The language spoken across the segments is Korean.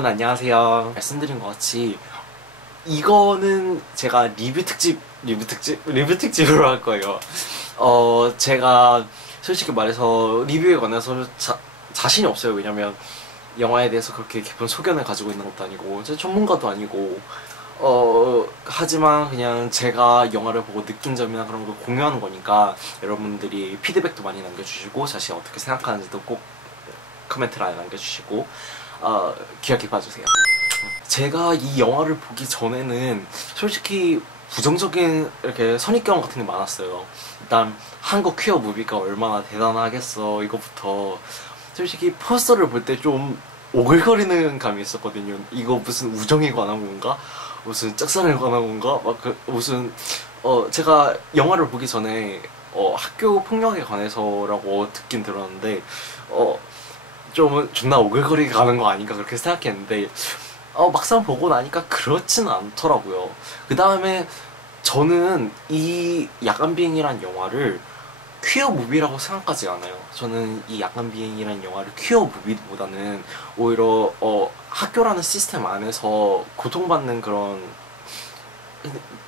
여러분 안녕하세요. 말씀드린 것 같이 이거는 제가 리뷰 특집으로 할 거예요. 제가 솔직히 말해서 리뷰에 관해서 자신이 없어요. 왜냐면 영화에 대해서 그렇게 깊은 소견을 가지고 있는 것도 아니고 제 전문가도 아니고 하지만 그냥 제가 영화를 보고 느낀 점이나 그런 걸 공유하는 거니까 여러분들이 피드백도 많이 남겨주시고 자신이 어떻게 생각하는지도 꼭 코멘트欄에 남겨주시고 기억해 봐주세요. 제가 이 영화를 보기 전에는 솔직히 부정적인 이렇게 선입견 같은 게 많았어요. 일단 한국 퀴어 무비가 얼마나 대단하겠어 이거부터 솔직히 포스터를 볼 때 좀 오글거리는 감이 있었거든요. 이거 무슨 우정에 관한 건가? 무슨 짝사랑에 관한 건가? 무슨 제가 영화를 보기 전에 학교 폭력에 관해서라고 듣긴 들었는데 좀 존나 오글거리게 가는 거 아닌가 그렇게 생각했는데 막상 보고 나니까 그렇지는 않더라고요. 그 다음에 저는 이 야간비행이란 영화를 퀴어 무비라고 생각하지 않아요. 저는 이 야간비행이란 영화를 퀴어 무비보다는 오히려 학교라는 시스템 안에서 고통받는 그런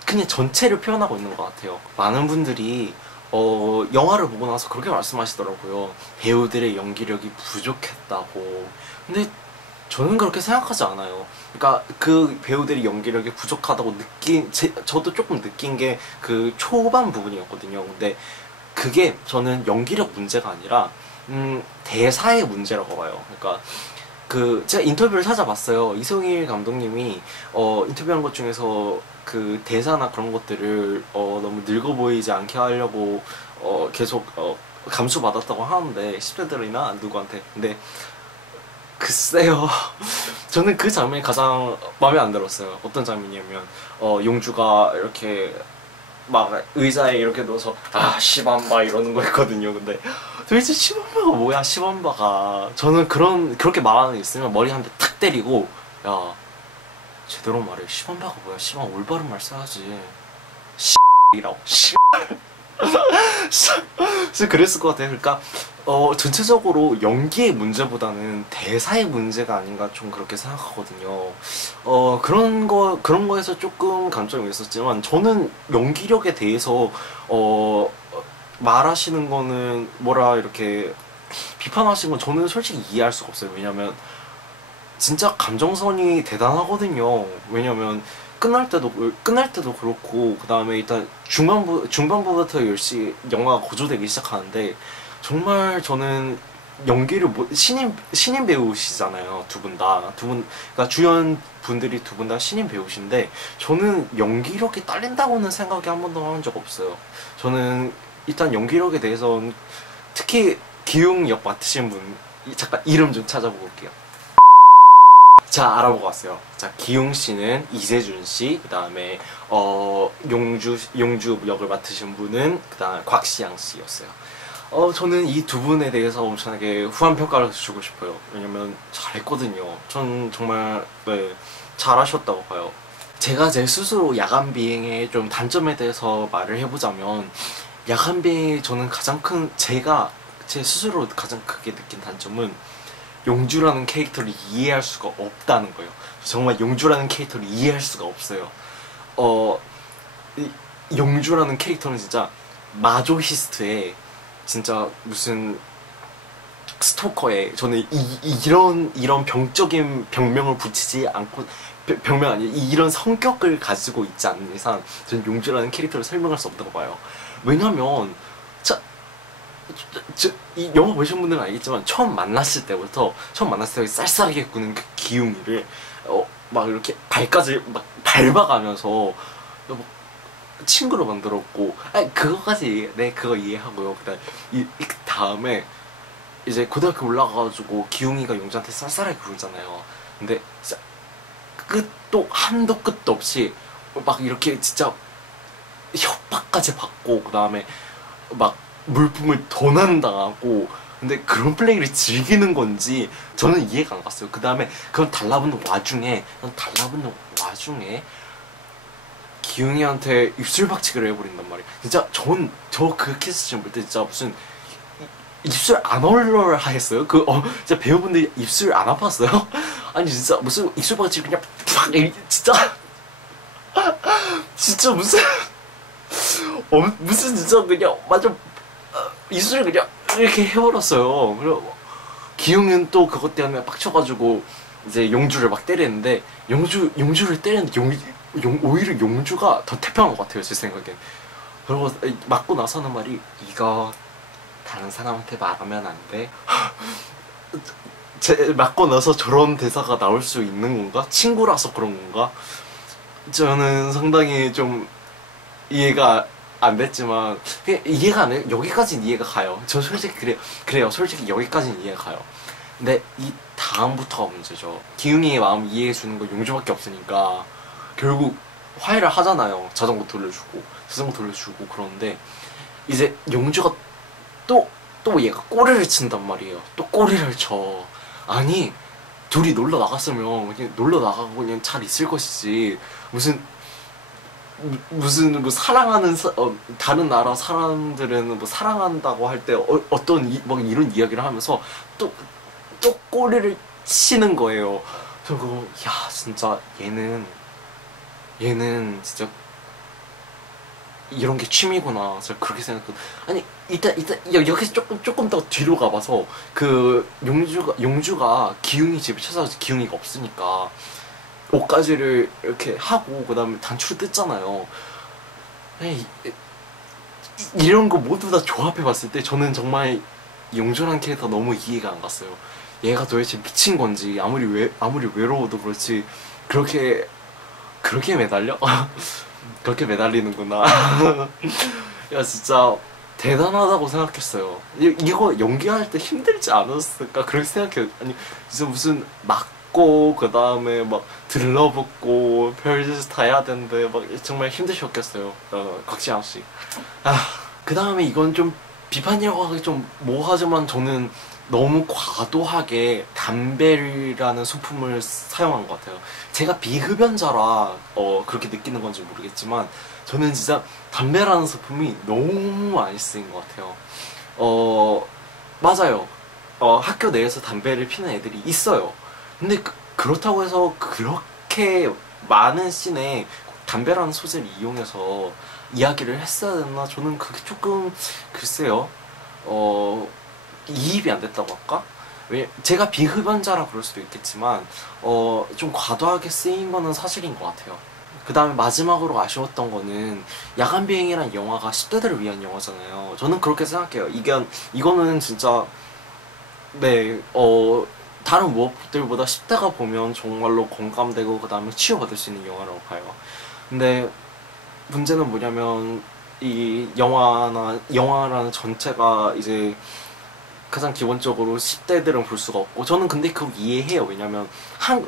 그냥 전체를 표현하고 있는 것 같아요. 많은 분들이 영화를 보고 나서 그렇게 말씀하시더라고요. 배우들의 연기력이 부족했다고. 근데 저는 그렇게 생각하지 않아요. 그러니까 그 배우들이 연기력이 부족하다고 저도 조금 느낀 게 그 초반 부분이었거든요. 근데 그게 저는 연기력 문제가 아니라 대사의 문제라고 봐요. 그러니까 제가 인터뷰를 찾아봤어요. 이승일 감독님이 인터뷰한 것 중에서 그 대사나 그런 것들을 너무 늙어 보이지 않게 하려고 계속 감수받았다고 하는데 10대들이나 누구한테. 근데 글쎄요. 저는 그 장면이 가장 마음에 안 들었어요. 어떤 장면이냐면 용주가 이렇게 막 의자에 이렇게 넣어서 시밤바 이러는 거였거든요. 근데 도대체 시밤바가 뭐야? 시밤바가 저는 그렇게 말하는 애 있으면 머리 한 대 탁 때리고 야 제대로 말해. 시밤바가 뭐야? 시밤 올바른 말 써야지. 이라고 그래서 그랬을 것 같아요. 그러니까 전체적으로 연기의 문제보다는 대사의 문제가 아닌가 좀 그렇게 생각하거든요. 그런 거에서 조금 감점이 있었지만 저는 연기력에 대해서 말하시는 거는 뭐라 이렇게 비판하시는 건 저는 솔직히 이해할 수가 없어요. 왜냐면 진짜 감정선이 대단하거든요. 왜냐면 끝날 때도 그렇고 그 다음에 일단 중반부부터 영화가 고조되기 시작하는데 정말 저는 연기를 신인 배우시잖아요. 그러니까 주연 분들이 두 분 다 신인 배우신데 저는 연기력이 딸린다고는 생각이 한 번도 한 적 없어요. 저는 일단 연기력에 대해서는 특히 기웅 역 맡으신 분 잠깐 이름 좀 찾아보고 올게요. 자, 알아보고 왔어요. 자, 기웅 씨는 이세준 씨, 그 다음에 용주 역을 맡으신 분은 그 다음에 곽시양 씨였어요. 저는 이 두 분에 대해서 엄청나게 후한 평가를 주고 싶어요. 왜냐면 잘했거든요. 전 정말 잘하셨다고 봐요. 제가 제 스스로 야간 비행의 좀 단점에 대해서 말을 해보자면 야간 비행의 저는 제가 제 스스로 가장 크게 느낀 단점은 용주라는 캐릭터를 이해할 수가 없다는 거예요. 정말 용주라는 캐릭터를 이해할 수가 없어요. 용주라는 캐릭터는 진짜 마조히스트에 진짜 무슨 스토커에 저는 이런 병적인 병명을 붙이지 않고 병명 아니 이런 성격을 가지고 있지 않는 이상 저는 용주라는 캐릭터를 설명할 수 없다고 봐요. 왜냐면 이 영화 보신 분들은 알겠지만 처음 만났을 때 쌀쌀하게 구는 그 기웅이를 막 이렇게 발까지 막 밟아가면서 친구로 만들었고 그거까지 그거 이해하고요. 그 다음에 이제 고등학교 올라가가지고 기웅이가 용주한테 쌀쌀하게 굴잖아요. 근데 진짜 한도 끝도 없이 막 이렇게 진짜 협박까지 받고 그 다음에 막 물품을 도난당하고 근데 그런 플레이를 즐기는 건지 저는 이해가 안 갔어요. 그 다음에 그런 달라붙는 와중에 기웅이한테 입술 박치기를 해버린단 말이에요. 진짜 저 그 키스씬 볼 때 진짜 무슨 입술 안 얼얼하겠어요? 진짜 배우분들이 입술 안 아팠어요? 아니 진짜 무슨 입술바지 그냥 팍 진짜 진짜 무슨 무슨 진짜 그냥 완전 입술을 그냥 이렇게 해버렸어요. 그리고 기웅은 또 그것 때문에 빡쳐가지고 이제 용주를 막 때리는데 용주를 때리는데 오히려 용주가 더 태평한 것 같아요 제 생각엔. 그리고 맞고 나서는 말이 이거 다른 사람한테 말하면 안 돼. 맞고 나서 저런 대사가 나올 수 있는 건가? 친구라서 그런 건가? 저는 상당히 좀 이해가 안 됐지만 그냥 이해가 안 해요. 여기까지는 이해가 가요. 저 솔직히 그래요. 솔직히 여기까지는 이해가 가요. 근데 이 다음부터가 문제죠. 기웅이의 마음 이해해주는 거 용주밖에 없으니까 결국 화해를 하잖아요. 자전거 돌려주고 그러는데 이제 용주가 또 얘가 꼬리를 친단 말이에요. 또 꼬리를 쳐. 아니 둘이 놀러 나갔으면 그냥 놀러 나가고 그냥 잘 있을 것이지 무슨 뭐 사랑하는 다른 나라 사람들은 뭐 사랑한다고 할 때 어떤 막 이런 이야기를 하면서 또 꼬리를 치는 거예요. 그리고 야 진짜 얘는 진짜 이런 게 취미구나. 제가 그렇게 생각했거든. 아니 일단 여기서 조금 더 뒤로 가봐서 그 용주가 기웅이 집에 찾아가서 기웅이가 없으니까 옷가지를 이렇게 하고 그 다음에 단추를 뜯잖아요. 이런 거 모두 다 조합해봤을 때 저는 정말 용주란 캐릭터 너무 이해가 안 갔어요. 얘가 도대체 미친 건지 아무리 외로워도 그렇지 그렇게 매달려? 그렇게 매달리는구나. 야 진짜 대단하다고 생각했어요. 이거 연기할 때 힘들지 않았을까 그렇게 생각해요. 아니 진짜 무슨 맞고 그 다음에 막 들러붙고 별짓 다 해야 되는데 막 정말 힘드셨겠어요. 각시양 씨. 그 다음에 이건 좀 비판이라고 하기 좀 뭐하지만 저는 너무 과도하게 담배라는 소품을 사용한 것 같아요. 제가 비흡연자라 그렇게 느끼는 건지 모르겠지만 저는 진짜 담배라는 소품이 너무 많이 쓰인 것 같아요. 맞아요. 학교 내에서 담배를 피는 애들이 있어요. 근데 그렇다고 해서 그렇게 많은 씬에 담배라는 소재를 이용해서 이야기를 했어야 됐나? 저는 그게 조금 글쎄요. 이입이 안 됐다고 할까? 제가 비흡연자라 그럴 수도 있겠지만 좀 과도하게 쓰인 거는 사실인 것 같아요. 그 다음에 마지막으로 아쉬웠던 거는 야간비행이란 영화가 10대들을 위한 영화잖아요. 저는 그렇게 생각해요. 이거는 진짜 네 다른 무엇들보다 10대가 보면 정말로 공감되고 그 다음에 치유받을 수 있는 영화라고 봐요. 근데 문제는 뭐냐면 이 영화라는 전체가 이제 가장 기본적으로 10대들은 볼 수가 없고 저는 근데 그거 이해해요. 왜냐면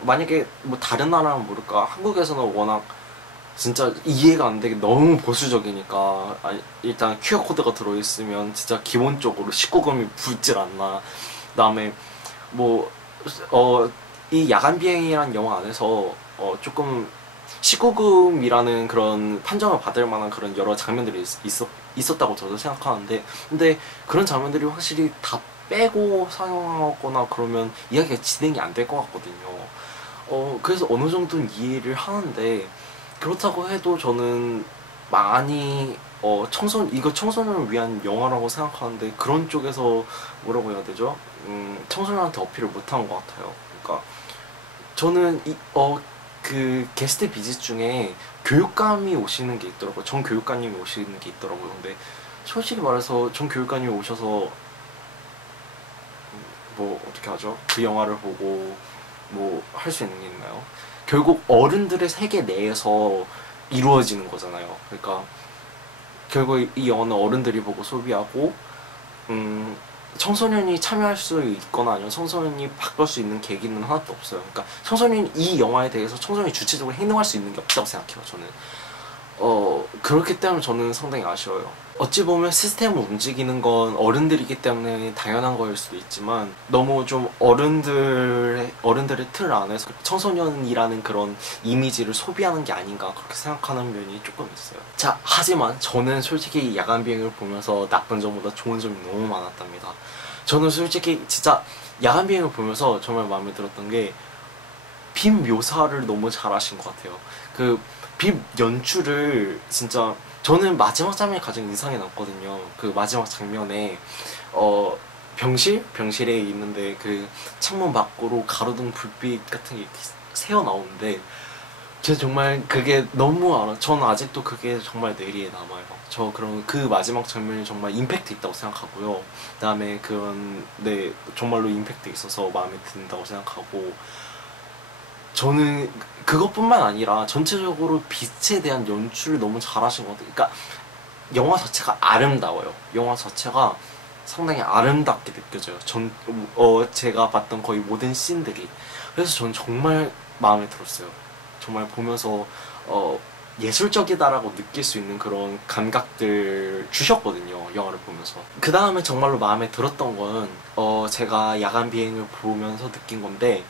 만약에 뭐 다른 나라는 모를까 한국에서는 워낙 진짜 이해가 안 되게 너무 보수적이니까 일단 QR코드가 들어있으면 진짜 기본적으로 19금이 붙질 않나. 그 다음에 뭐 이 야간비행이라는 영화 안에서 조금 19금이라는 그런 판정을 받을 만한 그런 여러 장면들이 있었다고 저도 생각하는데 근데 그런 장면들이 확실히 다 빼고 사용하거나 그러면 이야기가 진행이 안 될 것 같거든요. 그래서 어느 정도는 이해를 하는데 그렇다고 해도 저는 많이 이거 청소년을 위한 영화라고 생각하는데 그런 쪽에서 뭐라고 해야 되죠? 청소년한테 어필을 못한 것 같아요. 그러니까 저는 그 게스트 비짓 중에 교육감이 오시는 게 있더라고요. 정 교육관님이 오시는 게 있더라고요. 근데 솔직히 말해서 정 교육관님이 오셔서 뭐 어떻게 하죠? 그 영화를 보고 뭐 할 수 있는 게 있나요? 결국 어른들의 세계 내에서 이루어지는 거잖아요. 그러니까 결국 이 영화는 어른들이 보고 소비하고 청소년이 참여할 수 있거나 아니면 청소년이 바꿀 수 있는 계기는 하나도 없어요. 그러니까 청소년이 이 영화에 대해서 청소년이 주체적으로 행동할 수 있는 게 없다고 생각해요. 저는 그렇기 때문에 저는 상당히 아쉬워요. 어찌 보면 시스템을 움직이는 건 어른들이기 때문에 당연한 거일 수도 있지만 너무 좀 어른들의 틀 안에서 청소년이라는 그런 이미지를 소비하는 게 아닌가 그렇게 생각하는 면이 조금 있어요. 자, 하지만 저는 솔직히 야간비행을 보면서 나쁜 점보다 좋은 점이 너무 많았답니다. 저는 솔직히 진짜 야간비행을 보면서 정말 마음에 들었던 게 빔 묘사를 너무 잘하신 것 같아요. 그 빔 연출을 진짜 저는 마지막 장면이 가장 인상에 남거든요. 그 마지막 장면에 병실에 있는데 그 창문 밖으로 가로등 불빛 같은 게 이렇게 새어 나오는데 저 정말 그게 너무 저는 아직도 그게 정말 뇌리에 남아요. 저 그런 그 마지막 장면이 정말 임팩트 있다고 생각하고요. 그다음에 그런 네 정말로 임팩트 있어서 마음에 든다고 생각하고 저는 그것뿐만 아니라 전체적으로 빛에 대한 연출을 너무 잘하신 것 같아요. 그러니까 영화 자체가 아름다워요. 영화 자체가 상당히 아름답게 느껴져요. 제가 봤던 거의 모든 씬들이. 그래서 저는 정말 마음에 들었어요. 정말 보면서 예술적이다라고 느낄 수 있는 그런 감각들 주셨거든요. 영화를 보면서. 그 다음에 정말로 마음에 들었던 건 제가 야간 비행을 보면서 느낀 건데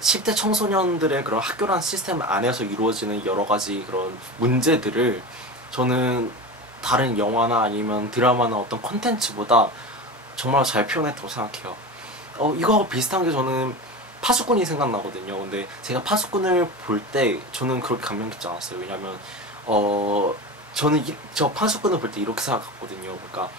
10대 청소년들의 그런 학교라는 시스템 안에서 이루어지는 여러 가지 그런 문제들을 저는 다른 영화나 아니면 드라마나 어떤 콘텐츠보다 정말 잘 표현했다고 생각해요. 이거하고 비슷한 게 저는 파수꾼이 생각나거든요. 근데 제가 파수꾼을 볼 때 저는 그렇게 감명 깊지 않았어요. 왜냐면 저는 저 파수꾼을 볼 때 이렇게 생각했거든요. 그러니까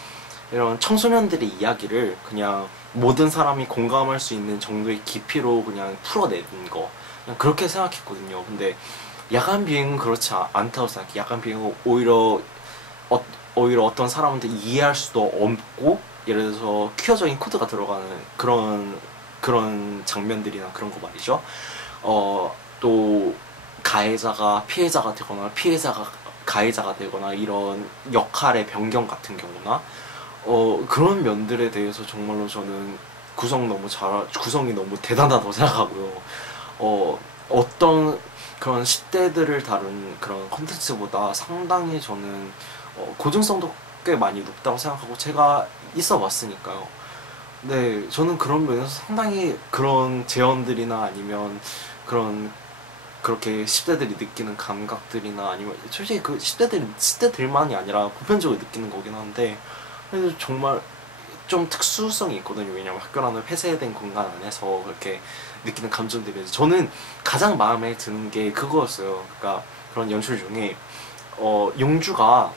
이런 청소년들의 이야기를 그냥 모든 사람이 공감할 수 있는 정도의 깊이로 그냥 풀어내는 거 그냥 그렇게 생각했거든요. 근데 야간 비행은 그렇지 않다고 생각해요. 야간 비행은 오히려 어떤 사람한테 이해할 수도 없고 예를 들어서 퀴어적인 코드가 들어가는 그런 장면들이나 그런 거 말이죠. 또 가해자가 피해자가 되거나 피해자가 가해자가 되거나 이런 역할의 변경 같은 경우나 그런 면들에 대해서 정말로 저는 구성이 너무 대단하다고 생각하고요. 어떤 그런 10대들을 다룬 그런 컨텐츠보다 상당히 저는 고증성도 꽤 많이 높다고 생각하고 제가 있어 봤으니까요. 네, 저는 그런 면에서 상당히 그런 재현들이나 아니면 그렇게 10대들이 느끼는 감각들이나 아니면 솔직히 그 10대들만이 아니라 보편적으로 느끼는 거긴 한데 그래도 정말 좀 특수성이 있거든요. 왜냐면 학교라는 폐쇄된 공간 안에서 그렇게 느끼는 감정들이 저는 가장 마음에 드는 게 그거였어요. 그러니까 그런 연출 중에 용주가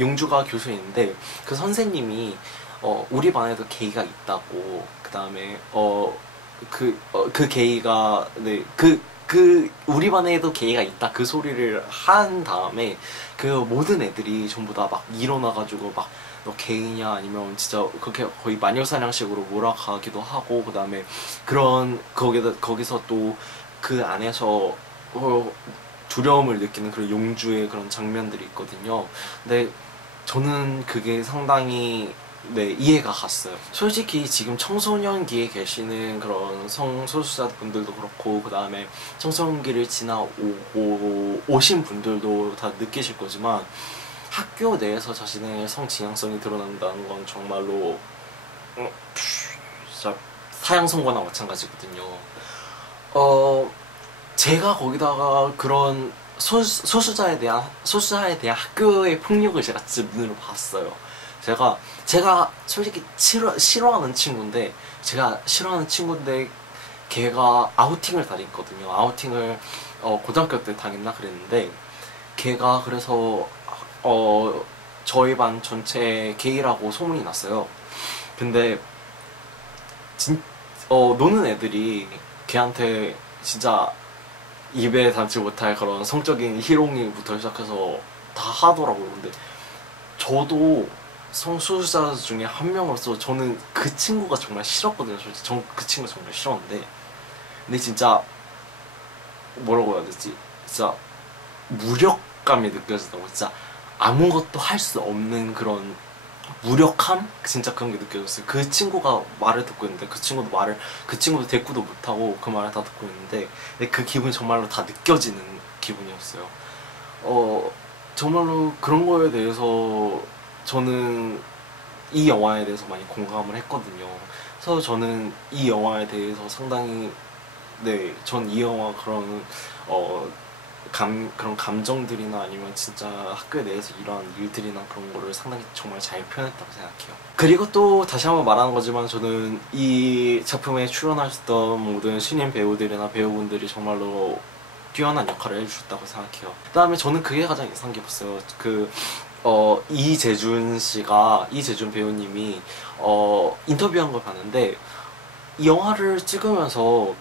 용주가 교수인데 그 선생님이 우리 반에도 게이가 있다고 그 다음에 그 게이가 우리 반에도 게이가 있다 그 소리를 한 다음에 그 모든 애들이 전부 다 막 일어나가지고 막 너 게이냐 아니면 진짜 그렇게 거의 마녀사냥식으로 몰아가기도 하고 그 다음에 거기서 또 그 안에서 두려움을 느끼는 그런 용주의 그런 장면들이 있거든요. 근데 저는 그게 상당히 네, 이해가 갔어요. 솔직히 지금 청소년기에 계시는 그런 성소수자분들도 그렇고 그 다음에 청소년기를 오신 분들도 다 느끼실 거지만 학교 내에서 자신의 성지향성이 드러난다는 건 정말로 진짜 사형 선고나 마찬가지거든요. 제가 거기다가 그런 소수자에 대한 학교의 폭력을 제가 진짜 눈으로 봤어요. 제가 솔직히 싫어하는 친구인데 걔가 아우팅을 다녔거든요. 아우팅을 고등학교 때 당했나 그랬는데 걔가 그래서 저희 반 전체 게이라고 소문이 났어요. 근데 노는 애들이 걔한테 진짜 입에 담지 못할 그런 성적인 희롱이부터 시작해서 다 하더라고요. 근데 저도 성소수자 중에 한 명으로서 저는 그 친구가 정말 싫었거든요. 솔직히 전 그 친구가 정말 싫었는데 근데 진짜 뭐라고 해야 되지? 진짜 무력감이 느껴지더라고. 진짜 아무것도 할 수 없는 그런 무력함? 진짜 그런 게 느껴졌어요. 그 친구가 말을 듣고 있는데 그 친구도 대꾸도 못하고 그 말을 다 듣고 있는데 근데 그 기분이 정말로 다 느껴지는 기분이었어요. 정말로 그런 거에 대해서 저는 이 영화에 대해서 많이 공감을 했거든요. 그래서 저는 이 영화에 대해서 상당히 전 이 영화 그런 그런 감정들이나 아니면 진짜 학교 내에서 일어난 일들이나 그런 거를 상당히 정말 잘 표현했다고 생각해요. 그리고 또 다시 한번 말하는 거지만 저는 이 작품에 출연하셨던 모든 신인 배우들이나 배우분들이 정말로 뛰어난 역할을 해주셨다고 생각해요. 그 다음에 저는 그게 가장 인상 깊었어요. 이재준 배우님이 인터뷰한 걸 봤는데 이 영화를 찍으면서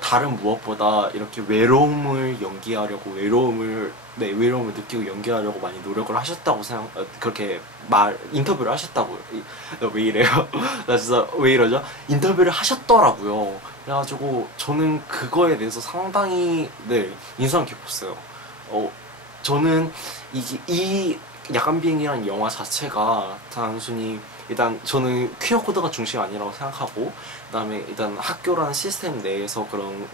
다른 무엇보다 이렇게 외로움을 연기하려고 외로움을 느끼고 연기하려고 많이 노력을 하셨다고 그렇게 인터뷰를 하셨다고요. 왜 이래요? 나 진짜 왜 이러죠? 인터뷰를 하셨더라고요. 그래가지고 저는 그거에 대해서 상당히 인상 깊었어요. 저는 이 야간 비행이라는 영화 자체가 단순히 일단 저는 퀴어 코드가 중심이 아니라고 생각하고, 그다음에 일단 학교라는 시스템 내에서 그런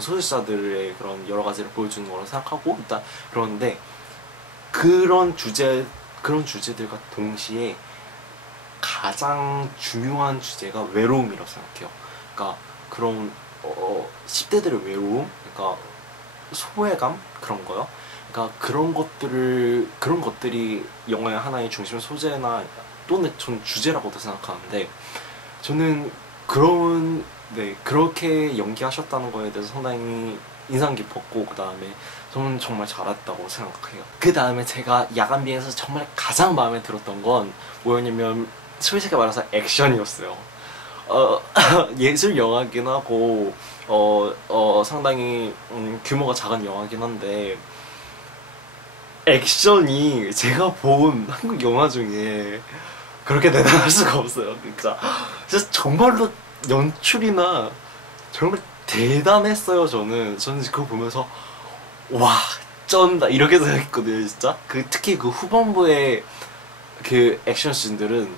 소수자들의 그런 여러 가지를 보여주는 거라고 생각하고, 일단 그런데 그런 주제들과 동시에 가장 중요한 주제가 외로움이라고 생각해요. 그러니까 그런 10대들의 외로움, 그러니까 소외감 그런 거요. 그러니까 그런 것들이 영화의 하나의 중심 소재나 또는 전 주제라고도 생각하는데, 저는 그렇게 연기하셨다는 거에 대해서 상당히 인상 깊었고, 그 다음에 저는 정말 잘했다고 생각해요. 그 다음에 제가 야간 비행에서 정말 가장 마음에 들었던 건 뭐였냐면, 솔직히 말해서 액션이었어요. 예술 영화긴 하고 상당히 규모가 작은 영화긴 한데, 액션이 제가 본 한국 영화 중에 그렇게 대단할 수가 없어요. 진짜 정말로 연출이나 정말 대단했어요. 저는 그거 보면서 와 쩐다 이렇게 생각했거든요. 진짜 특히 그 후반부의 그 액션 씬들은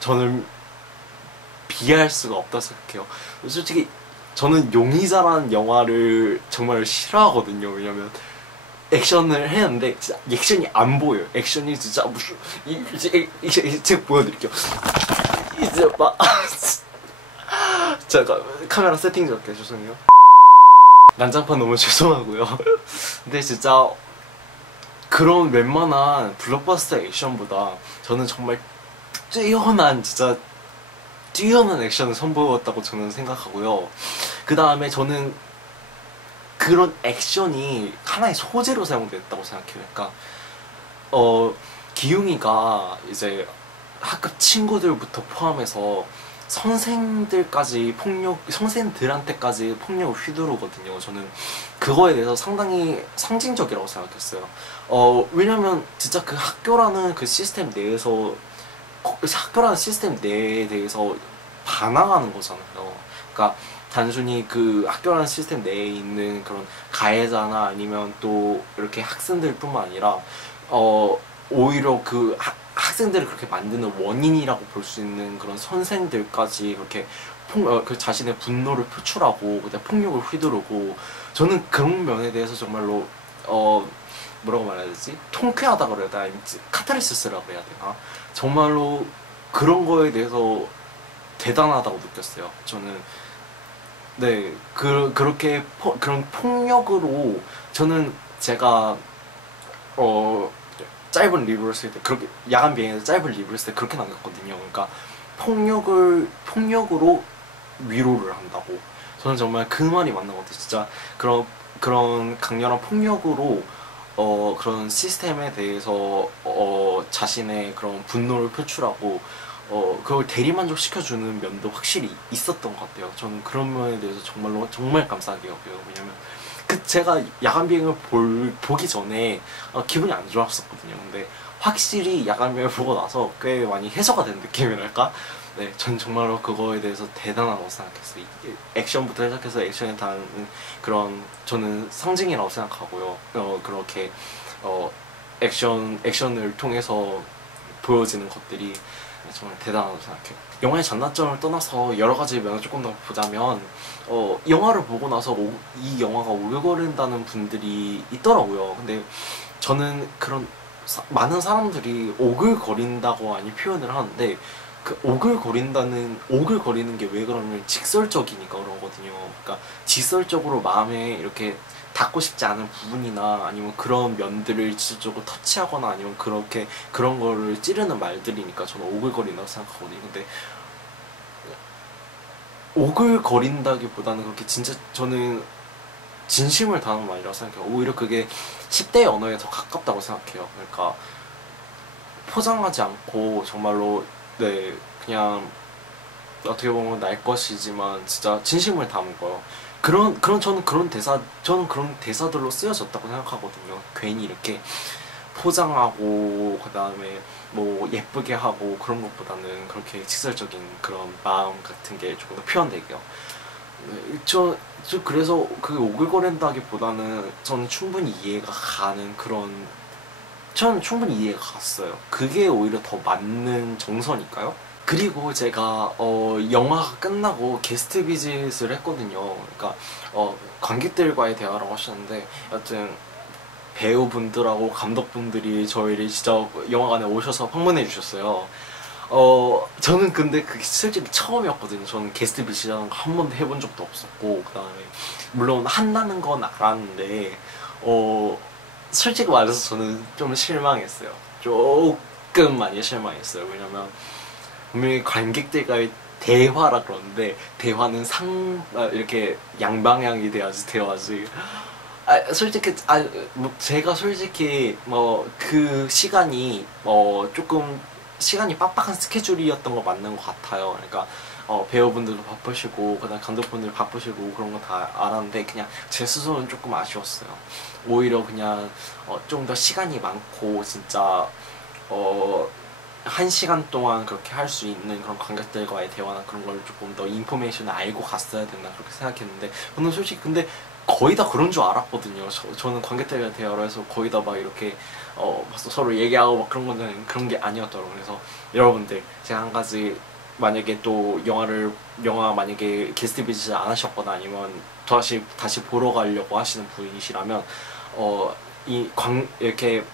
저는 비할 수가 없다고 생각해요. 솔직히 저는 용의자라는 영화를 정말 싫어하거든요. 왜냐면 액션을 했는데 진짜 액션이 안 보여요. 액션이 진짜 무슨 제가 보여드릴게요. 이제 막 잠깐 카메라 세팅 좀 할게요. 죄송해요. 난장판 너무 죄송하고요. 근데 진짜 그런 웬만한 블록버스터 액션보다 저는 정말 뛰어난 액션을 선보였다고 저는 생각하고요. 그 다음에 저는 그런 액션이 하나의 소재로 사용됐다고 생각해요. 그러니까 기웅이가 이제 학급 친구들부터 포함해서 선생들한테까지 폭력을 휘두르거든요. 저는 그거에 대해서 상당히 상징적이라고 생각했어요. 왜냐면 진짜 그 학교라는 시스템 내에 대해서 반항하는 거잖아요. 그러니까 단순히 그 학교라는 시스템 내에 있는 그런 가해자나 아니면 또 이렇게 학생들 뿐만 아니라 오히려 그 학생들을 그렇게 만드는 원인이라고 볼 수 있는 그런 선생들까지 그렇게 그 자신의 분노를 표출하고 그다음에 폭력을 휘두르고, 저는 그런 면에 대해서 정말로 뭐라고 말해야 되지? 통쾌하다고 그래야 되나? 카타르시스라고 해야 되나? 정말로 그런 거에 대해서 대단하다고 느꼈어요. 저는 그렇게 그런 폭력으로 저는 제가 짧은 리뷰를 쓸 때 그렇게 야간 비행에서 짧은 리뷰를 쓸 때 그렇게 남겼거든요. 그러니까 폭력으로 위로를 한다고. 저는 정말 그 말이 맞는 것 같아요. 진짜 그런 강렬한 폭력으로 그런 시스템에 대해서 자신의 그런 분노를 표출하고 그걸 대리만족시켜주는 면도 확실히 있었던 것 같아요. 저는 그런 면에 대해서 정말 감사하게 여겨요. 왜냐면 제가 야간 비행을 보기 전에 기분이 안 좋았었거든요. 근데 확실히 야간 비행을 보고 나서 꽤 많이 해소가 된 느낌이랄까? 전 정말로 그거에 대해서 대단하다고 생각했어요. 액션부터 시작해서 액션에 닿는 그런 저는 상징이라고 생각하고요. 그렇게 액션을 통해서 보여지는 것들이 정말 대단하다고 생각해요. 영화의 장단점을 떠나서 여러 가지 면을 조금 더 보자면 영화를 보고 나서 이 영화가 오글거린다는 분들이 있더라고요. 근데 저는 그런 많은 사람들이 오글거린다고 많이 표현을 하는데, 그 오글거리는 게 왜 그러냐면 직설적이니까 그러거든요. 그러니까 직설적으로 마음에 이렇게 닿고 싶지 않은 부분이나 아니면 그런 면들을 직접적으로 터치하거나 아니면 그렇게 그런 거를 찌르는 말들이니까 저는 오글거린다고 생각하거든요. 근데 오글거린다기보다는 그렇게 진짜 저는 진심을 담은 말이라고 생각해요. 오히려 그게 10대의 언어에 더 가깝다고 생각해요. 그러니까 포장하지 않고 정말로 네 그냥 어떻게 보면 날 것이지만 진짜 진심을 담은 거요. 저는 그런 대사들로 쓰여졌다고 생각하거든요. 괜히 이렇게 포장하고 그 다음에 뭐 예쁘게 하고 그런 것보다는 그렇게 직설적인 그런 마음 같은 게 조금 더 표현되게요. 네, 저 그래서 그 오글거린다기보다는 저는 충분히 이해가 가는 그런 저는 충분히 이해가 갔어요. 그게 오히려 더 맞는 정서니까요. 그리고 제가 영화가 끝나고 게스트 비짓을 했거든요. 그러니까 관객들과의 대화라고 하셨는데 여튼 배우분들하고 감독분들이 저희를 진짜 영화관에 오셔서 방문해 주셨어요. 저는 근데 그게 솔직히 처음이었거든요. 저는 게스트 비시라는 거 한 번도 해본 적도 없었고, 그 다음에, 물론 한다는 건 알았는데, 솔직히 말해서 저는 좀 실망했어요. 조금 많이 실망했어요. 왜냐면, 분명히 관객들과의 대화라 그러는데, 대화는 이렇게 양방향이 돼야지 대화지. 솔직히, 제가 솔직히, 그 시간이, 조금, 시간이 빡빡한 스케줄이었던 거 맞는 것 같아요. 그러니까, 배우분들도 바쁘시고, 그다음 감독분들 바쁘시고, 그런 거 다 알았는데, 그냥 제 스스로는 조금 아쉬웠어요. 오히려 그냥, 좀 더 시간이 많고, 진짜, 어, 1시간 동안 그렇게 할 수 있는 그런 관객들과의 대화나 그런 걸 조금 더 인포메이션을 알고 갔어야 된다 그렇게 생각했는데 저는 솔직히 근데 거의 다 그런 줄 알았거든요. 저는 관객들과 대화를 해서 거의 다 막 이렇게 서로 얘기하고 막 그런 거는 그런 게 아니었더라고요. 그래서 여러분들 제가 한 가지 만약에 또 영화 만약에 게스트 비짓을 안 하셨거나 아니면 다시 보러 가려고 하시는 분이시라면 이렇게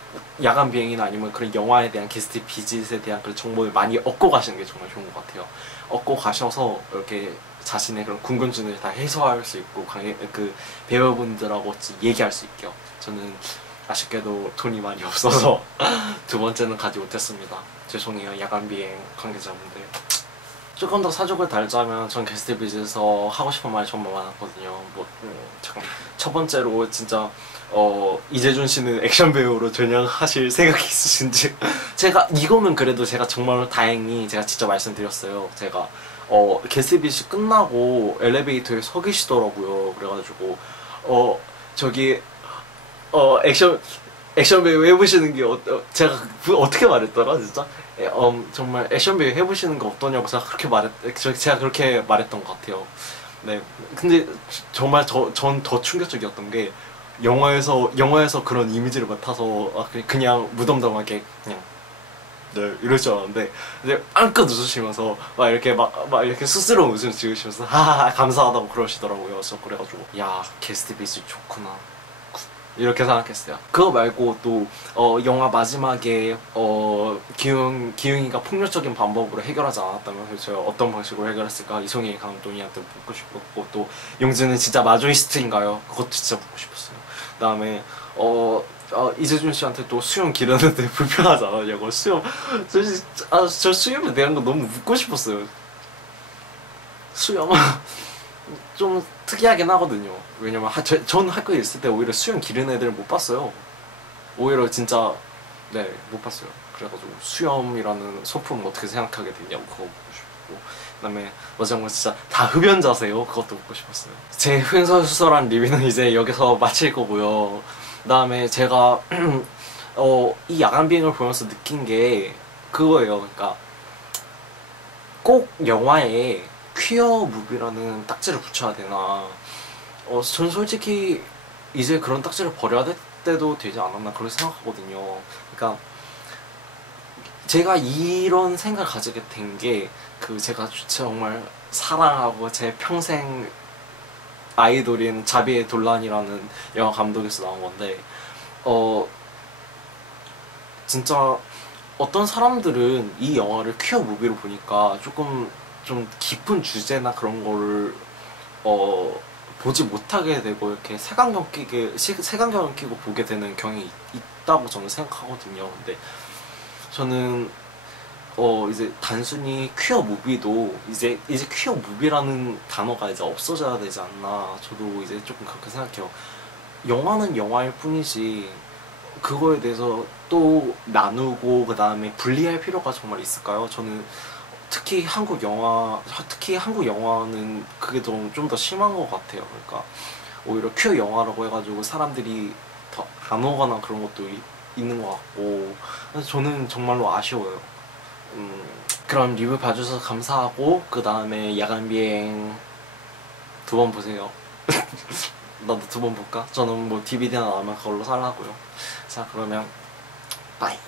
야간 비행이나 아니면 그런 영화에 대한 게스트 비짓에 대한 그런 정보를 많이 얻고 가시는 게 정말 좋은 것 같아요. 얻고 가셔서 이렇게 자신의 그런 궁금증을 다 해소할 수 있고 그 배우분들하고 얘기할 수 있게요. 저는 아쉽게도 돈이 많이 없어서 두 번째는 가지 못했습니다. 죄송해요, 야간 비행 관계자분들. 조금 더 사족을 달자면 전 게스트 비즈에서 하고 싶은 말이 정말 많았거든요. 잠깐 첫 번째로 진짜 이재준 씨는 액션 배우로 전향하실 생각이 있으신지 제가 이거는 그래도 제가 정말 다행히 제가 진짜 말씀드렸어요. 제가 게스트 비즈 끝나고 엘리베이터에 서 계시더라고요. 그래가지고 저기 액션 배우 해보시는 게 제가 어떻게 말했더라 진짜 정말 액션 배우 해보시는 거 어떠냐고 제가 그렇게 말했던 것 같아요. 네 근데 정말 전 더 충격적이었던 게 영화에서 그런 이미지를 맡아서 그냥 무덤덤하게 그냥 네 이럴 줄 알았는데 근데 안껏 웃으시면서 막 이렇게 스스러운 웃음 지으시면서 하하하 감사하다고 그러시더라고요. 그래서 그래가지고 야 게스트 비즈 좋구나 이렇게 생각했어요. 그거 말고 또 영화 마지막에 기웅이가 폭력적인 방법으로 해결하지 않았다면 제가 어떤 방식으로 해결했을까 이송희 감독님한테 묻고 싶었고 또 용진은 진짜 마조이스트인가요? 그것도 진짜 묻고 싶었어요. 그 다음에 이재준 씨한테 또 수염 기르는데 불편하지 않았냐고 저 수염에 대한 거 너무 묻고 싶었어요. 수염 좀 특이하긴 하거든요. 왜냐면 전 학교에 있을 때 오히려 수염 기른 애들 못 봤어요. 오히려 진짜 네 못 봤어요. 그래가지고 수염이라는 소품 어떻게 생각하게 됐냐고 그거 묻고 싶고 그 다음에 마지막으로 진짜 다 흡연자세요? 그것도 묻고 싶었어요. 제 횡설수설한 리뷰는 이제 여기서 마칠 거고요. 그 다음에 제가 이 야간 비행을 보면서 느낀 게 그거예요. 그러니까 꼭 영화에 퀴어 무비라는 딱지를 붙여야 되나 전 솔직히 이제 그런 딱지를 버려야 될 때도 되지 않았나 그렇게 생각하거든요. 그러니까 제가 이런 생각을 가지게 된 게 제가 정말 사랑하고 제 평생 아이돌인 자비의 돈란이라는 영화 감독에서 나온 건데 진짜 어떤 사람들은 이 영화를 퀴어 무비로 보니까 조금 좀 깊은 주제나 그런 거를 보지 못하게 되고 이렇게 색안경을 끼고 보게 되는 경향이 있다고 저는 생각하거든요. 근데 저는 이제 단순히 퀴어 무비도 이제 퀴어 무비라는 단어가 이제 없어져야 되지 않나, 저도 이제 조금 그렇게 생각해요. 영화는 영화일 뿐이지 그거에 대해서 또 나누고 그 다음에 분리할 필요가 정말 있을까요? 저는 특히 한국 영화는 그게 좀 더 심한 것 같아요. 그러니까 오히려 큐 영화라고 해가지고 사람들이 더 안 오거나 그런 것도 있는 것 같고, 그래서 저는 정말로 아쉬워요. 그럼 리뷰 봐주셔서 감사하고, 그 다음에 야간 비행 2번 보세요. 나도 2번 볼까? 저는 뭐 DVD나 나오면 그걸로 살라고요. 자, 그러면 빠이.